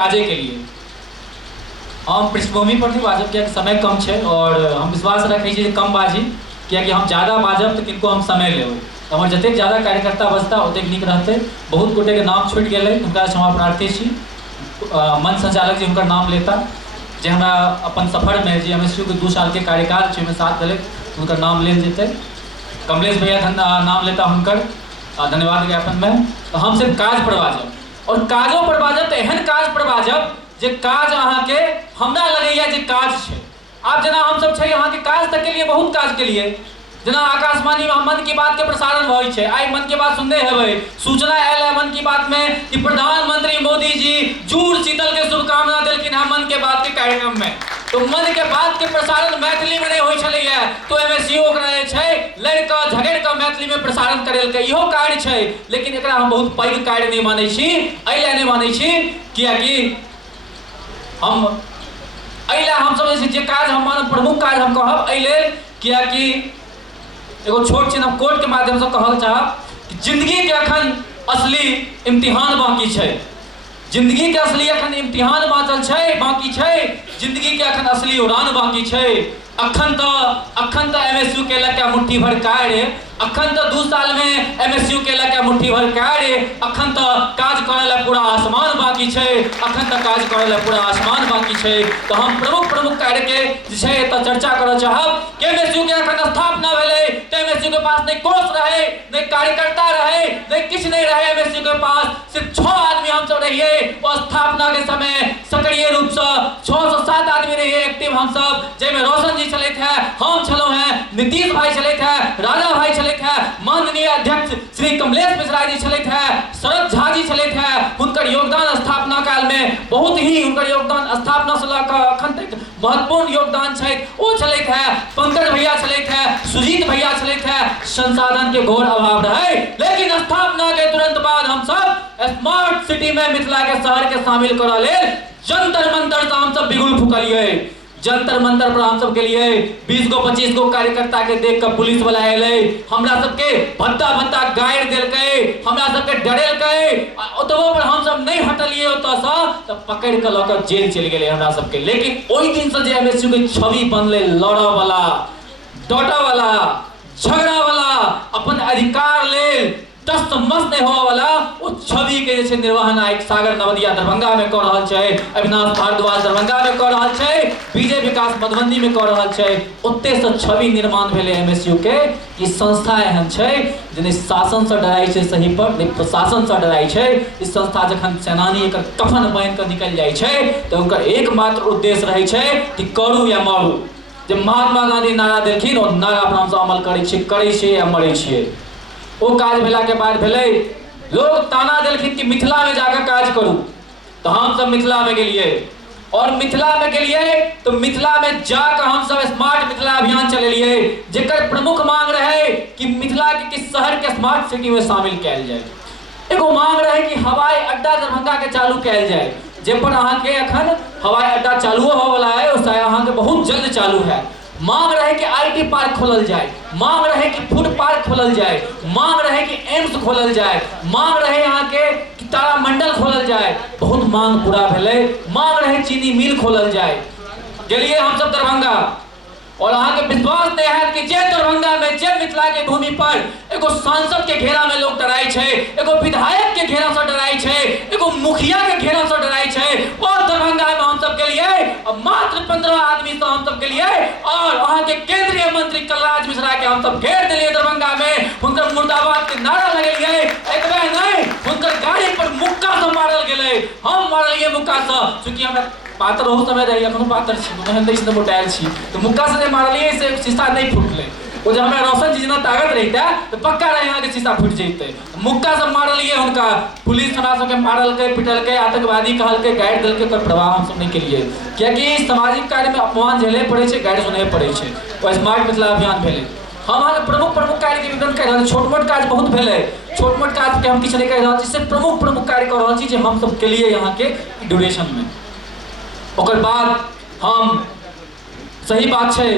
काजे के लिए हम पृष्ठभूमि पर नहीं बाजब किया समय कम है और हम विश्वास रखे छी कम बाजी किया कि हम ज़्यादा बाजब तो किनको हम समय ले हमारे जतेक ज़्यादा कार्यकर्ता बचता ओतेक नीक रहते। बहुत गोटे के नाम छूट गए उनका क्षमा प्रार्थी छी। मंच संचालक जी उनका नाम लेता जे हमरा अपन सफर में जी MSU के 2 साल के कार्यकाल में साथ दिले उनका नाम ले जेते। कमलेश भैया नाम लेता उनकर धन्यवाद ज्ञापन में। तो हम सिर्फ काज पर बाजब और काजों पर बाजब तो एहन काज पर बाजब जे काज अहाँ के हमरा लगैया जे काज है। आप जना हम सब छै अहाँ के काज तक के लिए बहुत काज के लिए जना आकाशवाणी में मन की बात के प्रसारण होइ छै। आई मन की बात सुनने हेबै सूचना आयल है मन की बात में कि प्रधानमंत्री मोदी जी जूड़ शीतल के शुभकामना देलखिन है मन के बात के कार्यक्रम में। तो मन के बात के प्रसारण मैथिली में नहीं होइ छलैया तो MSU ओकरा छै लड़का झगड़ के मैथिली में प्रसारण करेल के इहो कार्य छै। लेकिन एकरा हम बहुत पैघ कार्य नहीं मानै छी। एला नहीं मानै छी किया कि हम एला हम सब जे काज हम प्रमुख काज हम कहब एले किया कि एगो छोट छिन हम कोर्ट के माध्यम से कहल चाहब कि जिंदगी के अखन असली इम्तिहान बाकी छै। जिंदगी के असली अखन इम्तिहान बाकी छै। जिंदगी के अखन असली उड़ान बाकी छै। अखन तो MSU के लका मुट्ठी भर कार्य अखन तो 2 साल में MSU के लका मुट्ठी भर कार्य अखन तो काज करेला पूरा आसमान बाकी छै। अखन तो काज करेला पूरा आसमान बाकी छै। तो हम प्रमुख कार्य के जे त चर्चा करऽ चाहब कि MSU के अखन स्थापना भेलै तो MSU के पास नहीं कोष रहे नहीं कार्यकर्ता रहे नहीं किछ नहीं रहे। MSU के पास सिर्फ 6 आदमी हम सब रहिए और स्थापना के समय सक्रिय रूप से 6 से 7 आदमी रहिए एक्टिव हम सब जेमे रोशन जी चलैत है हम छलो हैं नीतीश भाई चलैत है राजा भाई चलैत है माननीय अध्यक्ष श्री कमलेश मिश्रा जी चलैत है शरद झा जी चलैत है। उनकर योगदान स्थापना काल में बहुत ही उनकर योगदान स्थापना से लेकर अखन तक महत्वपूर्ण योगदान छै वो चलैत है। पंकज भैया चलैत है सुजीत भैया चलैत है। संसाधन के घोर अभाव रहे लेकिन स्थापना के तुरंत बाद हम सब स्मार्ट सिटी में मिथिला के शहर के शामिल करा ले जंतर मंतर से हम सब बिगुल फुकलिए। जंतर मंतर पर हम सब के लिए 20 गो 25 गो कार्यकर्ता के देख कर पुलिस वाला आए हमरा सबके भत्ता गायर देलकै हमरा सबके डरेलकै ओतबो पर हम सब नहीं हटलिए ओतऽ से तो पकड़ के लकर जेल चल गेले हमरा सबके। लेकिन ओई दिन से जे MSU के छवि बनले लड़ा वाला डटा वाला झगड़ा वाला अपन अधिकार ले दस्त मस्त नहीं होवा वाला उस छवि के जैसे निर्वहन एक सागर नवदिया दरभंगा में कर रहल छै अविनाश भारद्वाज दरभंगा में कर रहल छै विजय विकास मधुबनी में कर रहल छै। ओते से छवि निर्माण भेले MSU के ई संस्था एहन छै जे शासन से डराई छै सही पर नहीं प्रशासन से डराई छै। इस संस्था जखन सेनानी एकर कफन बांध के निकल जाय छै तो उनकर एकमात्र उद्देश्य रहे छै कि करू या मारू। जब महात्मा गांधी नारा देलखिन और नारा पर हम अमल करै छियै या मरै छियै। वो काज भेला के बाद भेले लोग ताना देलखिन कि मिथिला में जाकर काज करू तो हम सब मिथिला में गेलिए और मिथिला में गेलिए तो मिथिला में जाकर हम सब स्मार्ट मिथिला अभियान चलेलिए जेकर प्रमुख मांग रहे कि मिथिला के किस शहर के स्मार्ट सिटी में शामिल कैल जाए। एगो मांग रहे कि हवाई अड्डा दरभंगा के चालू कैल जाए जे पर अहाँ के अखन हवाई अड्डा चालू हो वाला है और शायद अहाँ के बहुत जल्द चालू है। मांग रहे कि IT पार्क खोलल जाए मांग रहे कि फूड पार्क खोलल जाए मांग रहे कि एम्स खोलल जाए मांग रहे यहाँ के कि तारामंडल खोलल जाए। बहुत मांग पूरा भेले। मांग रहे चीनी मिल खोलल जाए। गेलिए हम सब दरभंगा और अहाँ के विश्वास नहीं है कि जे दरभंगा में जे मिथिला के भूमि पर एगो सांसद के घेरा में लोग डराई छै एगो विधायक के घेरा से डराई छै एगो मुखिया के घेरा से डराई छै और दरभंगा में हम सब के लिए मात्र 15 आदमी से हम सब के लिए और वहां के केंद्रीय मंत्री कलराज मिश्रा के हम सब घेर दिलिए दरभंगा में हुनकर मुर्दाबाद के नारा लगेलिए एक बेर नहीं हुनकर गाड़ी पर मुक्का से मारल गेले हम मारलिए मुक्का से चूंकि हमरा पातर हो समय रही अखनो पातर छी मेहन दै से मोटाइल छी तो मुक्का से मारलिए से शीशा नहीं फूटले। वो जब हमरा रोशन जी जितना ताकत रहता तो पक्का रहे यहाँ के शीशा फूट जैते। मुक्का से मारलिए उनका पुलिस हमरा सबके मारल के पिटल के आतंकवादी कहल के गाइड दल के पर प्रभाव हम सब नहीं के लिए क्योंकि सामाजिक कार्य में अपमान झेले पड़े छै गाइड सुने पड़े छै और स्मार्ट मिथिला अभियान भेले। हम अहाँ प्रमुख कार्य के विवरण कर रहल छोट मोट काज बहुत भेले छोट मोट काज के हम किछ नहीं कर रहल छी सिर्फ प्रमुख कार्य कर रहल छी जे हम सब के लिए यहाँ के ड्यूरेशन में। ओकर बाद हम सही बात है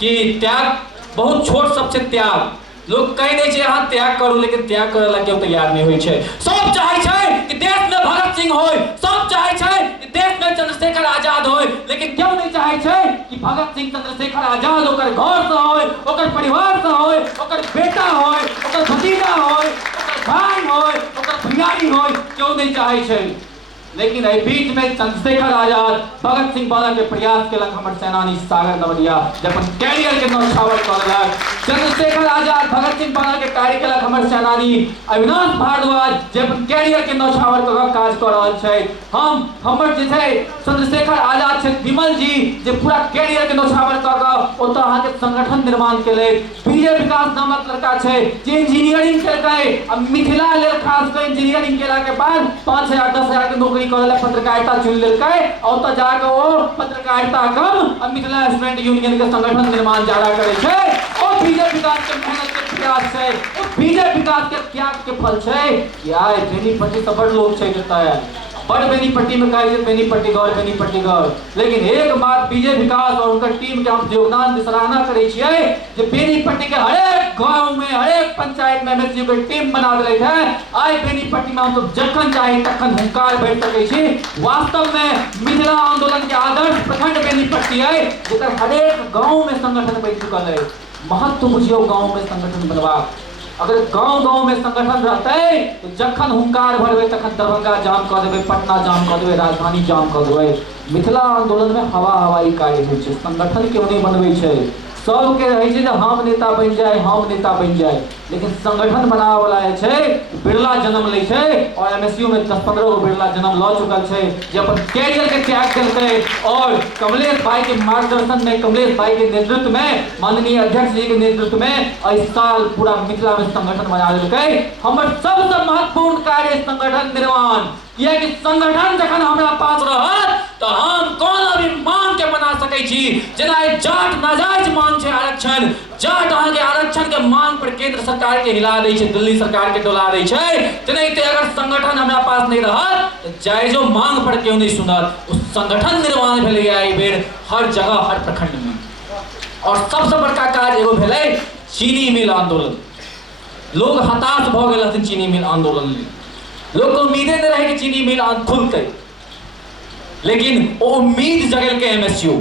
कि त्याग बहुत छोट सबसे त्याग लोग कह दे छै अहाँ त्याग करू लेकिन त्याग करे ला केओ तैयार नहीं होय छै। सब चाहे छै कि देश में भगत सिंह होय सब चाहे छै कि नहीं चाहे छे कि भगत सिंह चंद्रशेखर आजाद ओकर घर से होय, ओकर परिवार से होय, ओकर बेटा होय, ओकर भतीजा होय, ओकर भाई होय, ओकर भैयारी होय, क्यों नहीं चाहे छे। लेकिन एहि बीच में चंद्रशेखर आजाद भगत सिंह बाला के प्रयास केलक हमर सेनानी सागर नवलिया जखन कैरियर के नौछावर करलक। चंद्रशेखर आजाद भगत सिंह बाला के कार्य केलक हमर सेनानी अविनाश भारद्वाज जखन कैरियर के नौछावर क काज क रहल छै। हमर जे छै चंद्रशेखर आजाद छै विमल जी जे पूरा कैरियर के नौछावर क क ओतऽ अहाँ के संगठन निर्माण केले। विजय विकास नामक लड़का छै जे इंजीनियरिंग केलकै आ मिथिला लेल खास क इंजीनियरिंग केला के बाद 5000 10000 के नौकरी करले, पत्रकारिता चुन लेलकै और त जाके ओ पत्रकारिता कम अब मिथिला स्टूडेंट यूनियन के संगठन निर्माण ज्यादा करे छै। और विजय विकास के मेहनत के प्रयास छै, और विजय विकास के त्याग के फल छै कि आय बेनीपट्टी से बड़ लोग छै जतय बड़ बेनीपट्टी में कहे छै बेनीपट्टी गौर बेनीपट्टी गौर। लेकिन एक बात विजय विकास और उनकर टीम के हम योगदान की सराहना करे छियै जे बेनीपट्टी के हरेक गांव में हरेक पंचायत में एमएसयू के टीम बना देले है। आय बेनीपट्टी में हम सब जखन चाही तखन हुंकार भर सके छी। वास्तव में मिथिला आंदोलन के आदर्श प्रखंड बेनीपट्टी है जेकर हरेक गांव में संगठन बन चुकल है। महत्व बुझियो गांव में संगठन बनवा। अगर गांव-गांव में संगठन रहते तो जखन हुंकार भरबे तखन दरभंगा जाम कर देबे, पटना जाम कर देबे, राजधानी जाम कर देबे। मिथिला आंदोलन में हवाई कार्य होइ छै, संगठन क्यों नहीं बनबै छै। सबके रहे छै हम नेता बन जाए, हम नेता बन जाए, लेकिन संगठन बनावे वाला छै बिरला जन्म ले छै और एमएसयू में 10-15 गो बिरला जन्म ल चुकल छै जे अपन कैरियर के त्याग केलकै। और कमलेश भाई के मार्गदर्शन में, कमलेश भाई के नेतृत्व में, माननीय अध्यक्ष जी के नेतृत्व में इस साल पूरा मिथिला में संगठन बना देलकै। हमर सबसे महत्वपूर्ण कार्य संगठन निर्माण, किया कि संगठन जखन हमरा पास रहत तो हम कोनो भी मांग के बना सकै छी। जेना जाट नाजायज मांग छै आरक्षण, जाट अहाँ के आरक्षण के मांग पर केंद्र सरकार के हिला दै छै, दिल्ली सरकार के डोला दै छै। तेनाहिते अगर संगठन हमरा पास नहीं रहत तो जायजो मांग पर क्यों नहीं सुनत। उस संगठन निर्माण भेलै एहि बेर हर जगह हर प्रखंड में। और सबसे बड़का काज एगो भेलै चीनी मिल आंदोलन। लोग हताश भ गेल हथिन चीनी मिल आंदोलन लेल। लोग को उम्मीदें नहीं रहे कि चीनी मिल खुलते, लेकिन वो उम्मीद जगल के एमएसयू,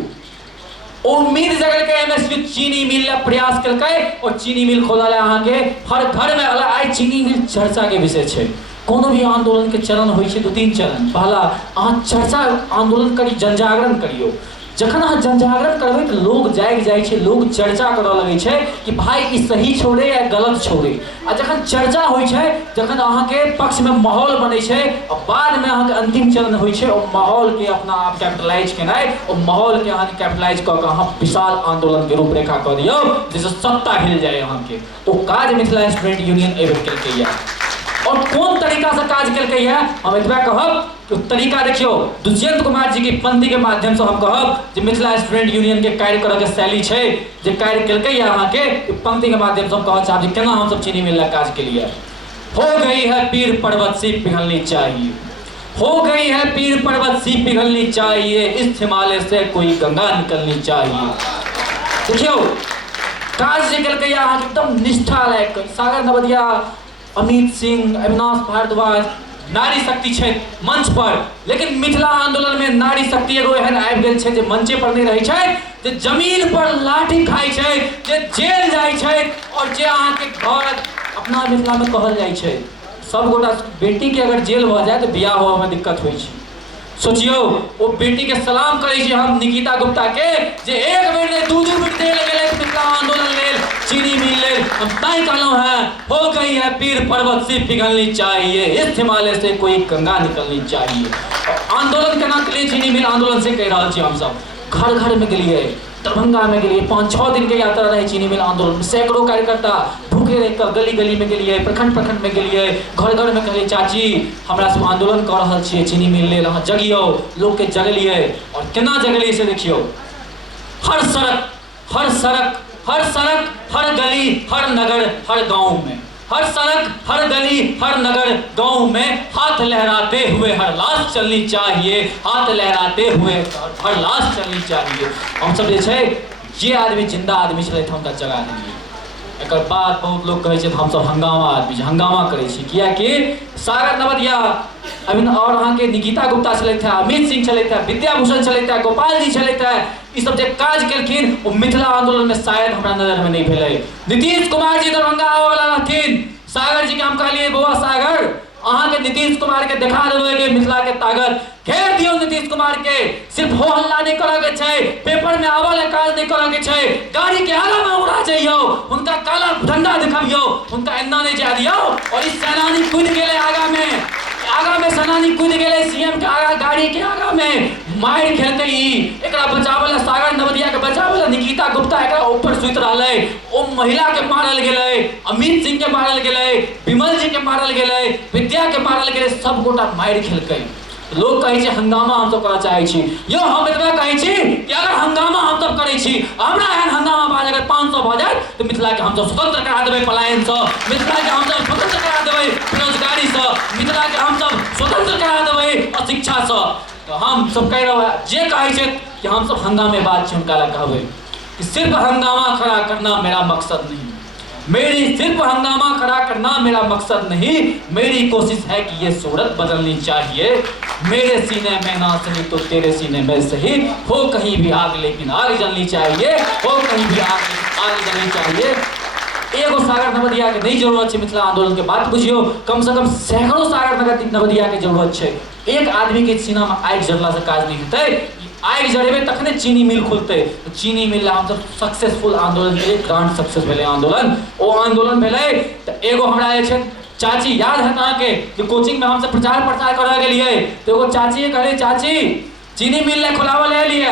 उम्मीद जगल के एमएसयू चीनी मिल ला प्रयास करके और चीनी मिल खोला ला। अहाँ के हर घर में अलग आई चीनी मिल चर्चा के विषय छै। कोनो भी आंदोलन के चरण होइ छै 2-3 चरण। पहला अहाँ चर्चा आंदोलन करी, जनजागरण करियो। जखन अहाँ जनजागरण करबै तो लोग जाग जाय छै, लोग चर्चा करऽ लगै छै कि भाई ई सही छोड़े या गलत छोड़े। आ जखन चर्चा होइ छै, जखन अहाँ के पक्ष में माहौल बनै छै और बाद में अहाँ के अंतिम चरण होइ छै और माहौल के अपना आप कैपिटलाइज केनाइ और माहौल के अहाँ के कैपिटलाइज क के अहाँ विशाल आंदोलन के रूपरेखा क दियौ जैसे सत्ता हिल जाए अहाँ के। ओ काज मिथिला स्टूडेंट यूनियन एबे केलकै या। और कौन तरीका से काज केलकै या हम एतबा कहब तो तरीका देखियो दुष्यंत कुमार जी की पंक्ति के माध्यम से हम कहब जे मिथिला स्टूडेंट यूनियन के कार्य करे के शैली छै जे कार्य केलकै या अहाँ के पंक्ति के माध्यम से हम कहब चाहब जे केना हम सब चीनी मिल ला काज के लिए। हो गई है पीर पर्वत सी पिघलनी चाहिए, हो गई है पीर पर्वत सी पिघलनी चाहिए, इस हिमालय से कोई गंगा निकलनी चाहिए। देखियो काज जे केलकै या अहाँ एकदम निष्ठा लायक सागर नवदिया, अमित सिंह, अविनाश भारद्वाज नारी शक्ति छै मंच पर। लेकिन मिथिला आंदोलन में नारी शक्ति एगो एहन आबि गेल छै जे मंचे पर नहीं रहे छै, जे जमीन पर लाठी खाई छै, जे जेल जाय छै और जे अहाँ के घर अपना मिथिला में कहल जाय छै। सब गोटा बेटी के अगर जेल भ जाए तो बियाह होवे में दिक्कत होइ छै। सोचियो वो बेटी के सलाम करे छी हम निकिता गुप्ता के जे एक बेर ने 2 बेर देल गेलै मिथिला आंदोलन लेल, चीनी मिल लेल। हम ताई कहलहुं है हो गई है पीर पर्वत से पिघलनी चाहिए, इस हिमालय से कोई गंगा निकलनी चाहिए। आंदोलन केना के चीनी मिल आंदोलन से कह रहा छी हम सब। घर घर में गेलिए, दरभंगा में गेलिए, 5-6 दिन के यात्रा रहे चीनी मिल आंदोलन। सैकड़ों कार्यकर्ता भूखे रह कर गली गली में गेलिए, प्रखंड प्रखंड में गेलिए, घर घर में कहलिए चाची हमरा सब आंदोलन कर रहल छियै चीनी मिल लेल, अहाँ जगियो। लोग के जगलिए और केना जगलिए से देखियो। हर सड़क हर सड़क हर सड़क, हर गली, हर नगर, हर गांव में, हर सड़क, हर गली, हर नगर, गांव में हाथ लहराते हुए हर लाश चलनी चाहिए, हाथ लहराते हुए हर लाश चलनी चाहिए। हम सब जे छै जे आदमी जिंदा आदमी छलै हुनका जगा देलिए। एक बाद बहुत लोग कहे छे हम सब हंगामा आदमी छी, हंगामा करे छी कियाकि सागर नवदिया अभी और अहाँ के निकिता गुप्ता चलैत है, अमित सिंह चलैत है, विद्याभूषण चलैत है, गोपाल जी चलैत है, ई सब जे काज केलखिन ओ मिथिला आंदोलन में शायद हमरा नजर में नहीं भेलै। नीतीश कुमार जी दरभंगा आवे वाला रहथिन, सागर जी के हम कहलिए बौआ सागर अहाँ के नीतीश कुमार के देखा देबै कि मिथिला के ताकत, घेर दियो नीतीश कुमार के, सिर्फ हो हल्ला नहीं करे के छै, पेपर में आवा ले काज नहीं करे के छै, गाड़ी के आगा में उड़ा जाइयो, उनका काला झंडा दिखाइयो, उनका एन्ना नहीं जा दियो। और इस सेनानी कूद गेले आगा में सेनानी कूद गेले सीएम के आगा, गाड़ी के आगा में मार खेलते ई एकरा बचावला, सागर नवदिया के बचावला निकिता गुप्ता एकरा ऊपर सुत रहले, ओ महिला के मारल गेले, अमित सिंह के मारल गेले, विमल जी के मारल गेले, विद्या के मारल गेले, सब गोटा मार खेलकै। लोग कहे छे हंगामा हम सब करा चाहे छी, यो हम एतबा कहे छी कि अगर हंगामा हम सब करे छी, हमरा एहन हंगामा बाज अगर 500 भ जाए तो मिथिला के हम सब स्वतंत्र करा देबै पलायन से, मिथिला के हम सब स्वतंत्र करा देबै बेरोजगारी से, मिथिला के हम सब स्वतंत्र करा देबै अशिक्षा से। तो हम सब कह रहे जे कहे छे कि हम सब हंगामे बात छे उनका ला कहबै कि सिर्फ हंगामा खड़ा करना मेरा मकसद नहीं, सिर्फ हंगामा खड़ा करना मेरा मकसद नहीं, मेरी कोशिश है कि ये सूरत बदलनी चाहिए। मेरे सीने में ना सही तो तेरे सीने में सही, हो कहीं भी आग लेकिन आग जलनी चाहिए, हो कहीं भी आग जलनी चाहिए। एगो सागर नवदिया के नहीं जरूरत है मिथिला आंदोलन के बात बुझियो, कम से कम सैकड़ों सागर नवदिया के जरूरत है। एक आदमी के सीना में आग जरला से काज नहीं होते, आग जरेबे तखने चीनी मिल खुलते, तो चीनी मिल हम सब सक्सेसफुल आंदोलन के लिए ग्रांड सक्सेस भेले आंदोलन, ओ आंदोलन भेले। तो एगो हमरा जे छै चाची याद है अहाँ के कि कोचिंग में हम सब प्रचार करे गेलिए, तो एगो चाची कहे चाची चीनी मिल ले खोलावल है लिए